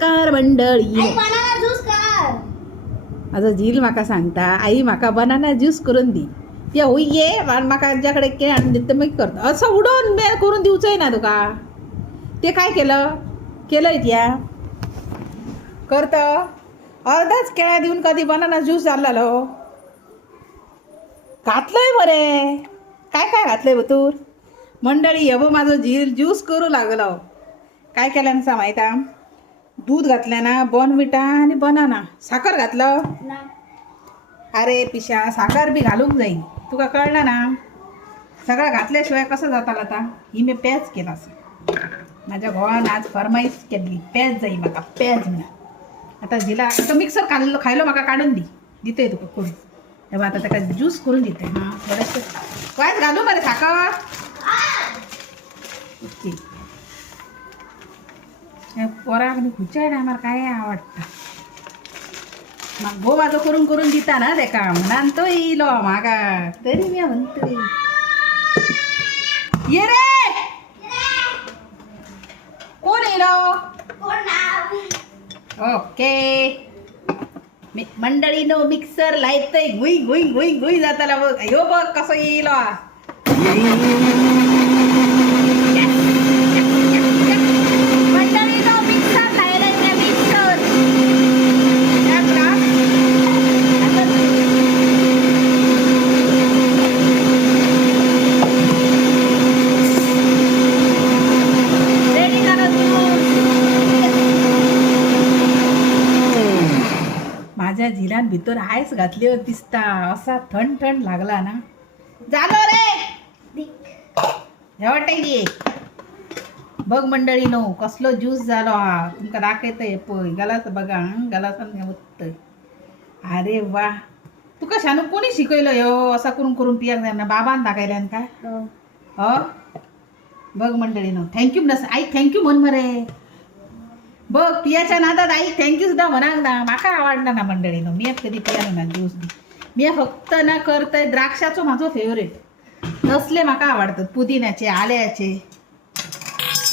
Car मंडळी banana juice कर. माझं झील म्हाका सांगता आई म्हाका बनाना ज्यूस करून दी. ते होई ये म्हाका तुझ्याकडे केळ आणून दित मी करतो. असं उडवून मी करून दिवचंय ना तुका. ते काय केलंय त्या करतं अर्धाच केळ्या देऊन कधी बनाना ज्यूस झालेलो घातलंय बरे. काय काय घातलंय बतूर मंडळी. हे बघ माझं झील ज्यूस करू लागलो. काय केल्यानं सा माहिता दूध घातलं ना बॉर्नव्हिटा आणि बनाना साखर घातलं. अरे पिशा साखर बी घालूक जाईल तुका कळलं ना. सगळं घातल्याशिवाय कसं जाताल आता. ही मी पॅच केला असं माझ्या भावानं आज फरमाईश केली पॅच जाई म्हाका पॅच म्हणा. आता जिला आता मिक्सर खायलो म्हाका काढून दिते तुका करून. तेव्हा आता त्याला ज्यूस करून देते. हां थोडंसं काय घालू मरे साखर. ओके पोराक खुचाय ना आम्हाला काय आवडतं. मग गो माझं करून करून दिता ना ते का म्हणान तो येईलो मागा तरी मी म्हणतोय ये रे. कोण येलो. ओके मंडळीनो मिक्सर लायतय गुई गुई गुई गुई जाताला बघ. यो बघ कसं येईल. मंडळीनो मिक्सर लायलाय मिक्सर. रेडी करा माझ्या झिलान भितर आयस घातली दिसता. असा थंड थंड लागला ना. झालो रे जेवटे बघ मंडळी नो कसलो ज्यूस झालो. हा तुमका दाखवतंय पळय गलास बघा गलासान उत्तय. अरे वा तुका शानू कोणी शिकवलं हो असा करून करून पियाक जाय ना. बाबान दाखयल्यान काय हो बघ मंडळी नो. थँक्यू नस आई थँक्यू म्हण मरे. बघ पियाच्या नादात आई थँक्यू सुद्धा म्हणाक ना. म्हाका आवडला ना मंडळी नो. मी कधी पियानो ना ज्यूस दी. मी फक्त ना करतय द्राक्षाचो माझो फेवरेट. तसले म्हाका आवडतात पुदिन्याचे आल्याचे.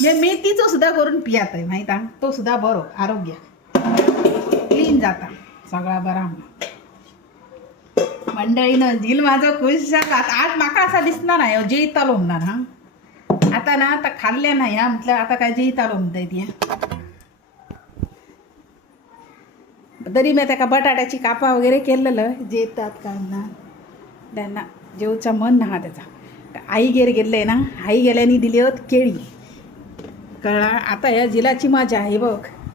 मी मेथीचो सुद्धा करून पियात आहे माहीत आहे. तो सुद्धा बरो आरोग्य क्लीन जाता सगळा बरा. मंडळीनं झील माझं खुश जातात. आज म्हाका असा दिसणार नाही जेईतालो म्हणणार. हा आता ना आता खाल्ल्या नाही हा म्हटलं आता काय जेईतालो म्हणताय ती. तरी मी त्याका बटाट्याची कापा वगैरे केलेलं जेतात कांदा त्यांना जेवचा मन ना त्याचा. आई गेले ना आई गेल्याने दिली होत केळी कळा. आता या जिलाची मजा आहे बघ.